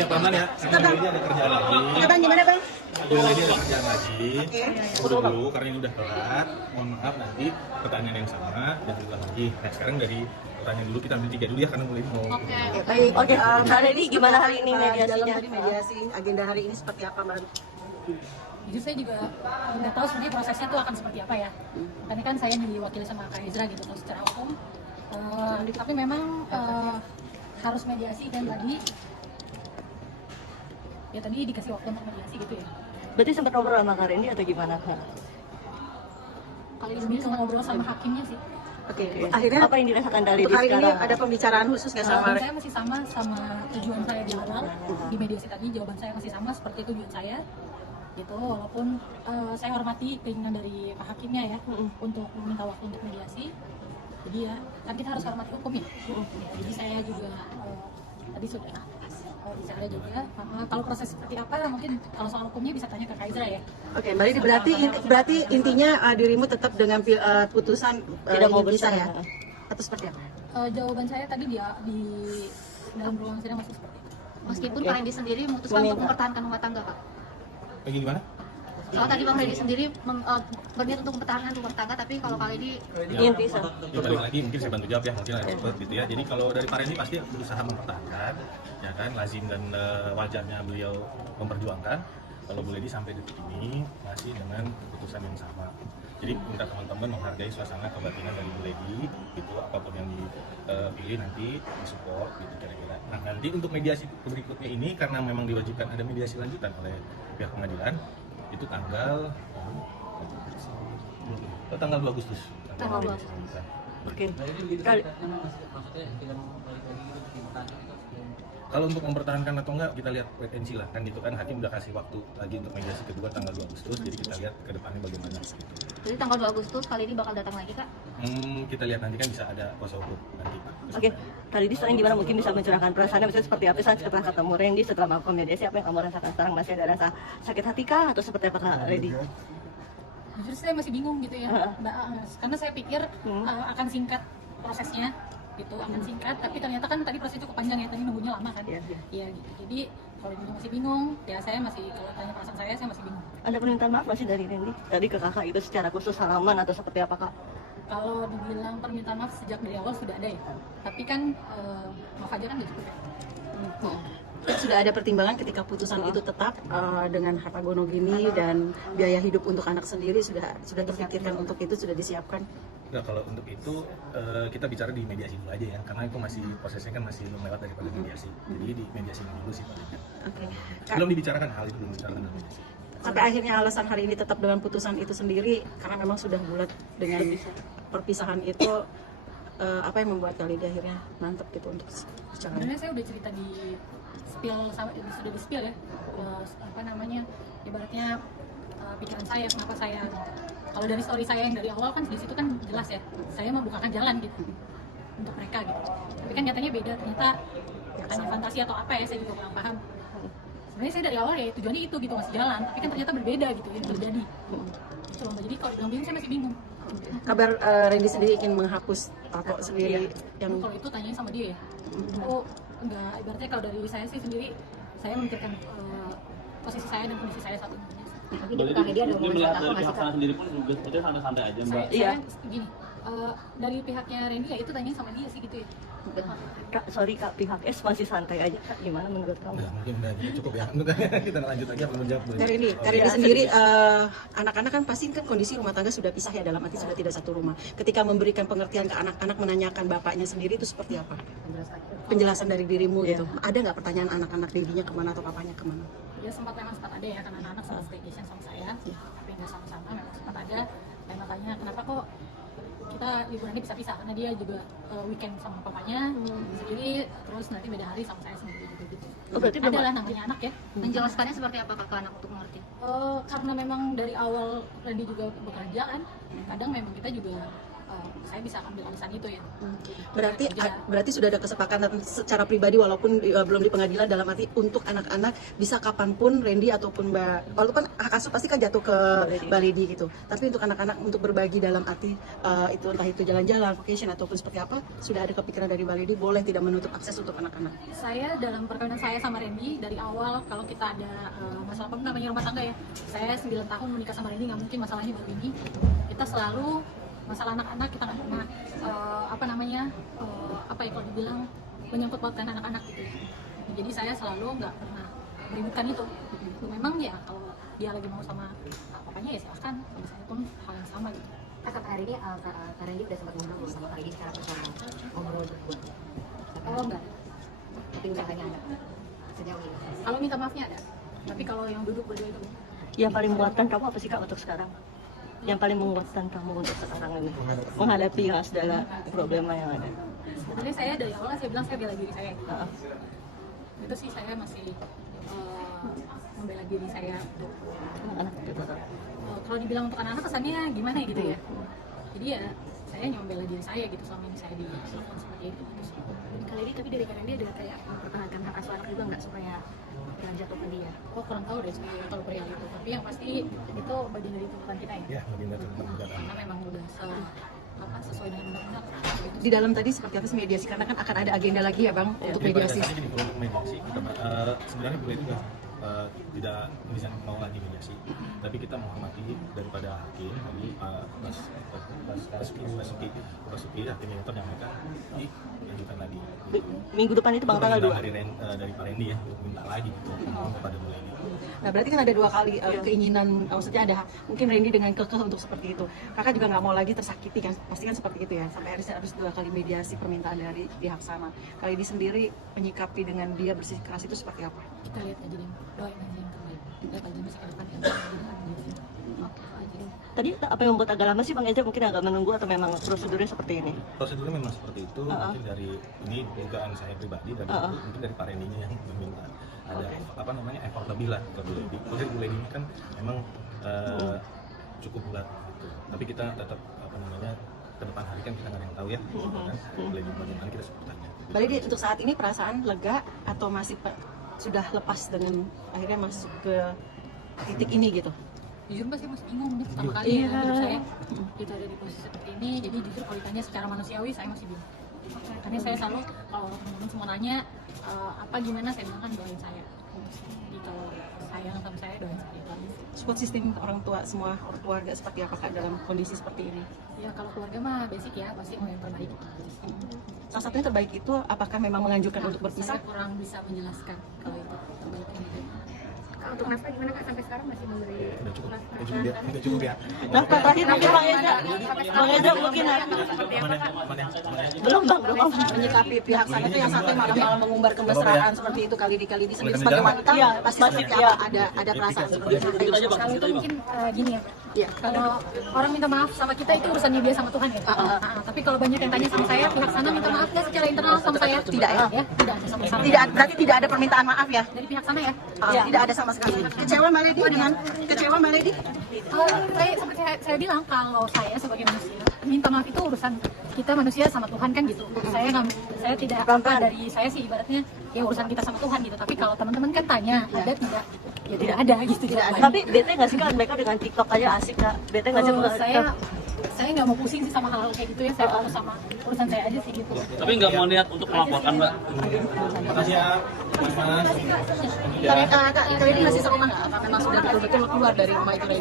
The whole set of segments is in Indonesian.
ya pelan ya. Sekarang ini ada kerjaan lagi. Bang, gimana Bang? Ini ada kerjaan lagi. Dulu karena ini udah telat. Mohon maaf nanti pertanyaan yang sama dan juga lagi. Nah sekarang dari pertanyaan dulu kita ambil 3 dulu ya karena mulai mau. Oke, baik. Oke, Mbak Reni gimana hari ini Dalam mediasinya? tadi mediasi, agenda hari ini seperti apa Mbak? Jujur saya juga nggak tahu sebenarnya prosesnya tuh akan seperti apa ya. Karena kan saya diwakili sama Kak Ezra gitu kan secara hukum. Tapi memang harus mediasi dan tadi dikasih waktu untuk mediasi gitu ya. Berarti sempat ngobrol sama Kak Reni atau gimana Kak? Kali ini sama ngobrol sama hakimnya sih. Oke, akhirnya Apa yang dirasakan dari untuk hari ini sekarang? ada pembicaraan khusus nggak sama? Saya masih sama tujuan saya di awal di mediasi tadi, jawaban saya masih sama seperti tujuan saya gitu, walaupun saya hormati keinginan dari Pak Hakimnya ya untuk meminta waktu untuk mediasi. Jadi ya kan kita harus hormati hukum ya. Jadi saya juga tadi sudah bicara juga. Kalau proses seperti apa mungkin kalau soal hukumnya bisa tanya ke Kak Ezra ya. Oke, Mbak Reni, berarti intinya dirimu tetap dengan putusan Tidak mau bisa bersama. ya? Atau seperti apa? Jawaban saya tadi di dalam ruang sidang masih seperti itu. Meskipun Pak Randy sendiri memutuskan untuk mempertahankan rumah tangga, Pak. Lagi gimana? Soal tadi Bang Randy sendiri berniat untuk mempertahankan rumah tangga, tapi kalau kali ini Ingin pisah. Ya balik lagi mungkin saya bantu jawab ya, mungkin ada expert gitu ya. Jadi kalau dari Pak Reni pasti berusaha mempertahankan, ya kan, lazim dan wajarnya beliau memperjuangkan. Kalau Bu Lady sampai detik ini masih dengan keputusan yang sama. Jadi minta teman-teman menghargai suasana kebatinan dari Bu Lady, gitu, apapun yang dipilih nanti disupport gitu kira-kira. Nah nanti untuk mediasi berikutnya ini karena memang diwajibkan ada mediasi lanjutan oleh pihak pengadilan, itu tanggal 2 Agustus. Tanggal 2 Agustus. Oke. Kalau untuk mempertahankan atau enggak kita lihat wait and see lah kan gitu kan, hakim udah kasih waktu lagi untuk mediasi kedua tanggal 2 Agustus, jadi kita lihat ke depannya bagaimana gitu. Jadi tanggal 2 Agustus kali ini bakal datang lagi, Kak? Kita lihat nanti kan bisa ada kuasa hukum nanti. Oke, kali ini selain gimana mungkin bisa mencurahkan perasaannya, misalnya seperti apa setelah ketemu Randy, setelah melakukan mediasi, apa yang kamu rasakan sekarang? Masih ada rasa sakit hati kah atau seperti apa Kak Randy? Jujur saya masih bingung gitu ya, karena saya pikir akan singkat prosesnya gitu, akan singkat, tapi ternyata kan tadi proses cukup panjang ya, tadi nunggunya lama kan. Iya gitu. Jadi kalau ini masih bingung, ya saya masih, kalau tanya perasaan saya masih bingung. Ada permintaan maaf masih dari Randy tadi ke kakak itu secara khusus salaman atau seperti apa Kak? Kalau dibilang permintaan maaf sejak dari awal sudah ada ya, tapi kan maaf aja kan udah cukup ya. Sudah ada pertimbangan ketika putusan itu tetap dengan harta gono gini dan biaya hidup untuk anak sendiri sudah terpikirkan untuk itu, sudah disiapkan. Nah, kalau untuk itu kita bicara di mediasi dulu aja ya, karena itu masih prosesnya kan masih belum lewat daripada mediasi. Jadi di mediasi dulu sih paling. Oke. Belum dibicarakan hal itu, belum dibicarakan dalam mediasi. Sampai akhirnya alasan hari ini tetap dengan putusan itu sendiri karena memang sudah bulat dengan perpisahan itu, apa yang membuat kali ini akhirnya mantap gitu untuk bicara. Sebenarnya saya udah cerita di sudah di spill ya, apa namanya, ibaratnya pikiran saya, kenapa saya, kalau dari story saya yang dari awal kan di situ kan jelas ya, saya membukakan jalan gitu untuk mereka gitu. Tapi kan nyatanya beda, ternyata hanya fantasi atau apa ya, saya juga kurang paham. Sebenarnya saya dari awal ya tujuannya itu gitu, masih jalan, tapi kan ternyata berbeda gitu yang terjadi. Gitu loh, jadi kalau bilang bingung saya masih bingung. Kabar Randy sendiri ingin menghapus tato sendiri yang Kalau itu tanyain sama dia ya. Oh enggak, ibaratnya kalau dari saya sih sendiri, saya memikirkan posisi saya dan kondisi saya saat ini. Tapi di belakang dia ada Dia omongan melihat aku dari nggak sih, pihak Kak? sana sendiri pun juga sebetulnya santai-santai aja Mbak. Iya. Saya gini, dari pihaknya Randy ya itu tanyain sama dia sih gitu ya. Kak, sorry Kak, pihak S masih santai aja Kak, gimana menurut kamu? Nah, mungkin udah cukup ya. Kita lanjut lagi apa menjawab. dari ini sendiri, anak-anak kan pasti kan kondisi rumah tangga sudah pisah ya, dalam arti sudah tidak satu rumah. Ketika memberikan pengertian ke anak-anak, menanyakan bapaknya sendiri itu seperti apa? Penjelasan dari dirimu gitu. Ada nggak pertanyaan anak-anak dirinya kemana atau papanya kemana? Ya sempat ada ya, kan anak-anak sempat staycation sama saya, tapi nggak sama-sama, memang sempat ada. Dan makanya kenapa kok kita liburannya bisa pisah, karena dia juga weekend sama papanya sendiri, terus nanti beda hari sama saya sendiri gitu. Oh, berarti Ada lah namanya anak ya. Menjelaskannya seperti apa Kak ke anak untuk mengerti? Karena memang dari awal Randy juga bekerja kan, kadang memang kita juga saya bisa ambil alasan itu ya. Berarti sudah ada kesepakatan secara pribadi walaupun belum di pengadilan, dalam arti untuk anak-anak bisa kapanpun Randy ataupun Mbak, walaupun hak asuh pasti kan jatuh ke Mbak Lady gitu, tapi untuk anak-anak untuk berbagi dalam arti itu entah itu jalan-jalan, vacation ataupun seperti apa, sudah ada kepikiran dari Mbak Lady boleh tidak menutup akses untuk anak-anak. Saya dalam perkawinan saya sama Randy dari awal, kalau kita ada masalah apa namanya rumah tangga ya, saya 9 tahun menikah sama Randy, nggak mungkin masalahnya baru ini. Kita selalu masalah anak-anak kita nggak pernah apa ya kalau dibilang menyangkut pautkan anak-anak gitu ya. Jadi saya selalu nggak pernah meributkan itu. Memang ya kalau dia lagi mau sama papanya ya silahkan, sama saya pun hal yang sama gitu. Kak, hari ini Kak Randy udah sempat ngobrol sama Kak Lady secara personal, ngobrol berdua. Oh enggak, Tapi udah hanya ada sejauh ini. kalau minta maafnya ada, tapi kalau yang duduk berdua itu Yang paling menguatkan kamu apa sih Kak untuk sekarang? Yang paling menguatkan kamu untuk sekarang ini menghadapi segala problema yang ada. sebenarnya saya dari awal saya bilang saya bela diri saya. Heeh. Itu sih saya masih membela diri saya untuk Anak gitu. kalau dibilang untuk anak-anak kesannya gimana ya gitu ya. Jadi ya saya hanya membela diri saya gitu selama ini saya dilakukan seperti itu. Kali ini tapi dari Kak Randy ada kayak mempertahankan hak asuh anak juga nggak supaya jangan jatuh ke dia. Oh kurang tahu deh sebenarnya kalau perihal itu. Tapi yang pasti itu bagian dari tuntutan kita ya. Ya, bagian dari tuntutan negara. Karena memang udah sesuai dengan undang-undang. Gitu. Di dalam tadi seperti apa sih mediasi, karena kan akan ada agenda lagi ya Bang untuk Jadi pada mediasi. dasarnya gini, kalau untuk mediasi kita sebenarnya boleh juga tidak bisa mau lagi mediasi, tapi kita menghormati daripada hakim tadi Basuki hakim yang menyampaikan dilanjutkan lagi. Minggu depan itu Bang tanggal 2. Dari Pak Randy ya untuk minta lagi gitu kepada Bu Lady. Nah berarti kan ada dua kali keinginan, maksudnya ada mungkin Randy dengan kekeh untuk seperti itu. Kakak juga nggak mau lagi tersakiti kan, pasti kan seperti itu ya. Sampai harus 2 kali mediasi permintaan dari pihak sana. Kali ini sendiri menyikapi dengan dia bersikeras itu seperti apa? Kita lihat aja deh, doain aja yang terbaik. Lihat aja masa depan yang Tadi apa yang membuat agak lama sih Bang Eja, mungkin agak menunggu atau memang prosedurnya seperti ini? Prosedurnya memang seperti itu. Mungkin dari ini dugaan saya pribadi dari mungkin dari Pak Randy-nya yang meminta ada apa namanya effort lebih lah ke Bu Lady. Jadi Bu Lady ini kan memang cukup berat gitu. Tapi kita tetap apa namanya ke depan hari kan kita nggak ada yang tahu ya. Kan Bu Lady bagaimana kita sebutannya. Mbak Lady, untuk saat ini perasaan lega atau masih sudah lepas dengan akhirnya masuk ke titik ini gitu? jujur mbak saya masih bingung nih pertama kali ya hidup saya gitu ada di posisi seperti ini. Jadi jujur kalau ditanya secara manusiawi saya masih bingung, makanya saya selalu kalau teman-teman semua nanya apa gimana, saya bilang kan doain saya. Jadi kalau sayang sama saya doain saya. Support system orang tua, semua keluarga seperti apa Kak dalam kondisi seperti ini? Ya kalau keluarga mah basic ya, pasti mau yang terbaik. Salah satunya terbaik itu apakah memang menganjurkan untuk berpisah? Saya kurang bisa menjelaskan kalau itu terbaiknya gitu. Kak, untuk nafkah gimana Kak, sampai sekarang masih memberi Udah cukup ya, udah cukup ya. Nafkah terakhir nanti Bang Eja. Bang Eja mungkin belum Menyikapi pihak sana itu yang sampai malam-malam mengumbar kemesraan seperti itu kali di sendiri sebagai wanita pasti seperti apa, ada perasaan seperti itu. Kalau itu mungkin gini ya, Iya. kalau orang minta maaf sama kita itu urusannya dia sama Tuhan ya. Tapi kalau banyak yang tanya sama saya, pihak sana minta maaf nggak secara internal sama saya? Tidak ya? Tidak ada sama sekali. Berarti tidak ada permintaan maaf ya? Dari pihak sana ya? Tidak ada sama sekali. Kecewa Mbak Lady dengan Mbak Lady? Seperti saya bilang, kalau saya sebagai manusia minta maaf itu urusan kita manusia sama Tuhan kan gitu. Saya tidak apa dari saya sih ibaratnya ya urusan kita sama Tuhan gitu. Tapi kalau teman-teman kan tanya ada tidak? Ya tidak ada gitu. Tapi bete nggak sih Kak, mereka dengan TikTok aja asik Kak? Bete nggak sih? Saya nggak mau pusing sih sama hal-hal kayak gitu ya. Saya fokus sama urusan saya aja sih gitu. Tapi nggak mau niat untuk melaporkan Mbak. Makasih ya, Mas. Kak Lady masih serumah nggak? Apa memang sudah betul-betul keluar dari rumah itu Lady?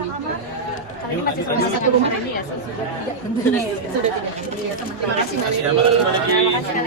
Masih satu rumah ini ya? Sudah tidak. Terima kasih Mbak Lady.